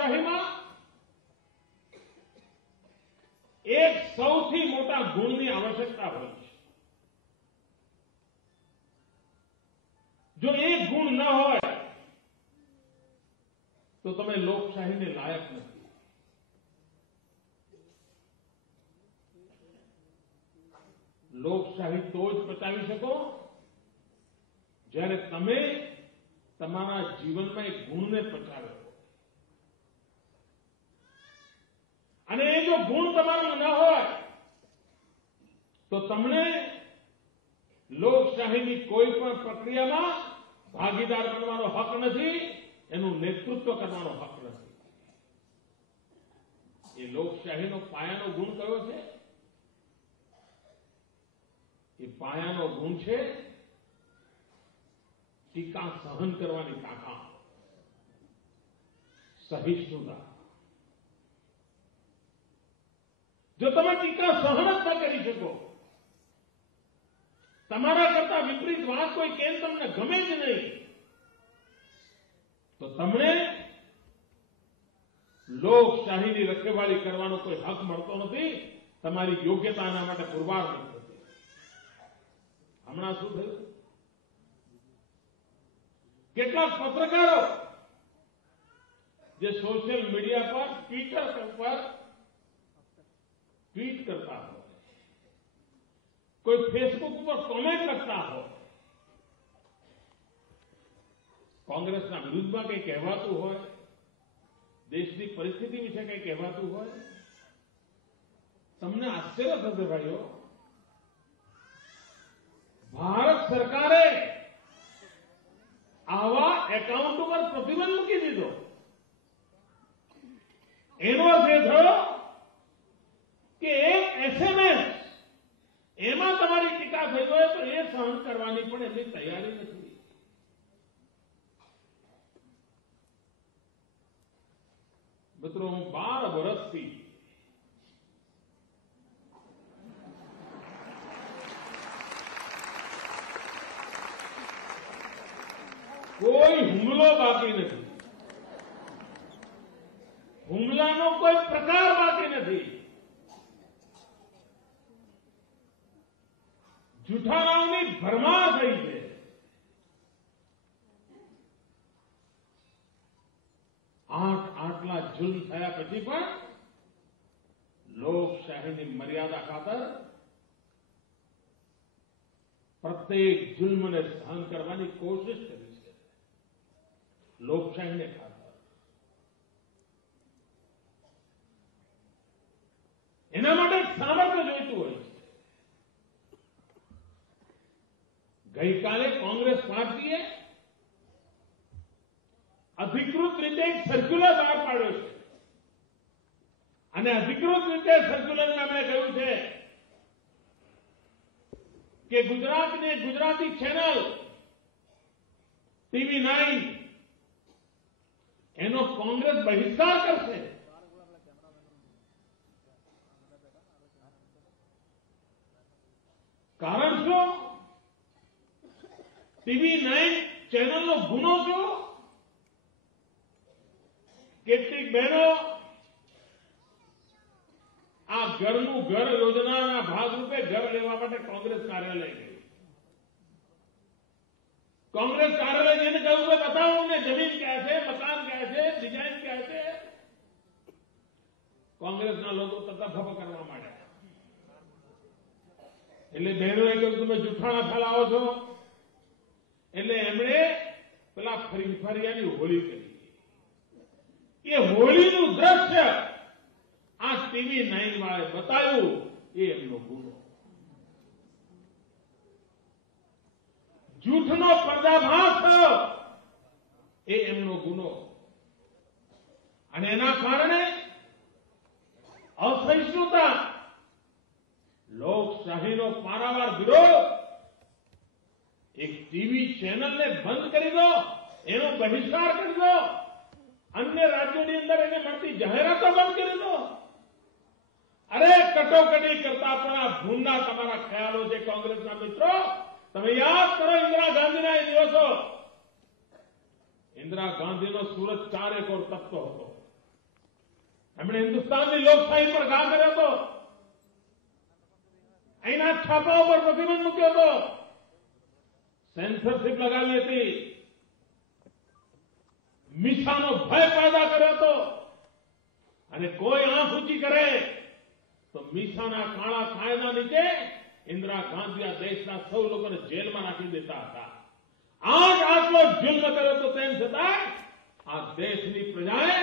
લોકશાહીમાં એક સૌથી મોટા ગુણની આવશ્યકતા હોય છે. જો એક ગુણ ન હોય તો તમે લોકશાહીને લાયક નથી. લોકશાહી તો જ બચાવી શકો જ્યારે તમે તમારા જીવનમાં એક ગુણને પચાવ્યો. અને એ જો ગુણ તમારામાં ન હોય તો તમને લોકશાહીની કોઈ પણ પ્રક્રિયામાં ભાગીદાર બનવાનો હક નથી, એનું નેતૃત્વ કરવાનો હક નથી. એ લોકશાહીનો પાયાનો ગુણ કયો છે? એ પાયાનો ગુણ છે ટીકા સહન કરવાની તાકાત, સહિષ્ણુતા. જો તમે ટીકા સહન જ ન કરી શકો, તમારા કરતા વિપરીત વાત કોઈ કેમ તમને ગમે જ નહીં, તો તમને લોકશાહીની રખેવાળી કરવાનો કોઈ હક મળતો નથી. તમારી યોગ્યતા આના માટે પુરવાર નથી થતી. હમણાં શું થયું? કેટલાક પત્રકારો જે સોશિયલ મીડિયા પર ટ્વિટર પર ટ્વીટ કરતા હોય, કોઈ ફેસબુક ઉપર કોમેન્ટ કરતા હોય, કોંગ્રેસના વિરુદ્ધમાં કંઈ કહેવાતું હોય, દેશની પરિસ્થિતિ વિશે કંઈ કહેવાતું હોય, તમને આશ્ચર્ય થશે ભાઈઓ. ભારત સરકારે આવા એકાઉન્ટ ઉપર પ્રતિબંધ મૂકી દીધો. એનો અર્થ એ થયો કે એક એસએમએસ એમાં તમારી ટીકા થઈ હોય તો એ સહન કરવાની પણ એમની તૈયારી નથી. મિત્રો, હું 12 વર્ષથી કોઈ હુમલો બાકી નથી, હુમલાનો કોઈ પ્રકાર બાકી નથી. જૂઠાણાઓની ભરમાર થઈ છે. આટલા જુલ્મ થયા પછી પણ લોકશાહીની મર્યાદા ખાતર પ્રત્યેક જુલ્મને સહન કરવાની કોશિશ કરી છે. લોકશાહીને ખાતર એના માટે સામર્થ્ય જોઈતું હોય છે. ગઈકાલે કોંગ્રેસ પાર્ટીએ અધિકૃત રીતે એક સર્ક્યુલર બહાર પાડ્યો છે અને અધિકૃત રીતે સર્ક્યુલરમાં એમણે કહ્યું છે કે ગુજરાતની ગુજરાતી ચેનલ TV9 એનો કોંગ્રેસ બહિષ્કાર કરશે. કારણ શું? TV9 ચેનલનો ગુનો શું? કેટલીક બહેનો આ ઘરનું ઘર યોજનાના ભાગરૂપે ઘર લેવા માટે કોંગ્રેસ કાર્યાલય ગઈ. કોંગ્રેસ કાર્યાલય જઈને કહ્યું કે બતાવો ને જમીન ક્યાં છે, મકાન ક્યાં છે, ડિઝાઇન ક્યાં છે. કોંગ્રેસના લોકો તથા કરવા માંડ્યા. એટલે બહેનોએ કહ્યું તમે જૂઠાણા ફેલાવો છો. એટલે એમણે પેલા ફરિયાની હોળી કરી. એ હોળીનું દ્રશ્ય આ TV9 વાળે બતાવ્યું. એ એમનો ગુનો. જૂઠનો પર્દાફાશ થયો. એ એમનો ગુનો. અને એના કારણે અસહિષ્ણુતા, લોકશાહીનો પારાવાર વિરોધ, એક ટીવી ચેનલને બંધ કરી દો, એનો બહિષ્કાર કરી દો, અન્ય રાજ્યોની અંદર એને મળતી જાહેરાતો બંધ કરી દો. અરે કટોકટી કરતા પણ આ ભૂંડા તમારા ખ્યાલો છે કોંગ્રેસના મિત્રો. તમે યાદ કરો ઇન્દિરા ગાંધીના એ દિવસો. ઇન્દિરા ગાંધીનો સૂરજ ચારેકોર તપતો હતો. એમણે હિન્દુસ્તાનની લોકશાહી પર ઘા કર્યો હતો, અહીંના છાપાઓ પર પ્રતિબંધ મૂક્યો હતો, સેન્સરશીપ લગાવી હતી, મીસાનો ભય પેદા કર્યો હતો અને કોઈ આંખ ઊંચી કરે તો મીસાના કાળા કાયદા નીચે ઇન્દિરા ગાંધી આ દેશના સૌ લોકોને જેલમાં નાખી દેતા હતા. આટલો જુલ્મ કર્યો તો તેમ છતાં આ દેશની પ્રજાએ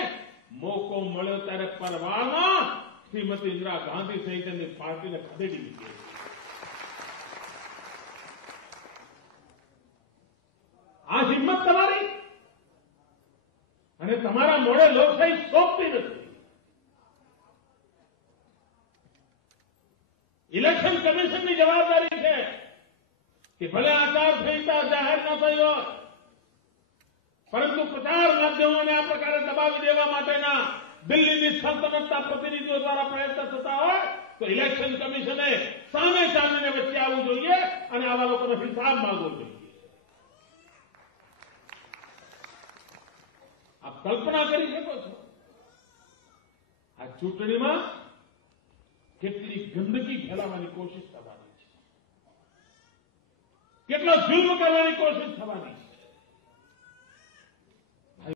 મોકો મળ્યો ત્યારે પરવાળમાં શ્રીમતી ઇન્દિરા ગાંધી સહિત તેમની પાર્ટીને ખદેડી દીધી. આ હિંમત તમારી અને તમારા મોડે લોકશાહી સોંપતી નથી. ઇલેક્શન કમિશનની જવાબદારી છે કે ભલે આચારસંહિતા જાહેર ન થઈ હોય, પરંતુ પ્રચાર માધ્યમોને આ પ્રકારે દબાવી દેવા માટેના દિલ્હીની સલ્તનતના પ્રતિનિધિઓ દ્વારા પ્રયત્ન થતા હોય તો ઇલેક્શન કમિશને સામે ચાલીને વચ્ચે આવવું જોઈએ અને આવા લોકોનો હિસાબ માંગવો જોઈએ. આપ કલ્પના કરી શકો છો આ ચૂંટણીમાં કેટલી ગંદકી ફેલાવવાની કોશિશ થવાની છે, કેટલો જુલ્મ કરવાની કોશિશ થવાની છે.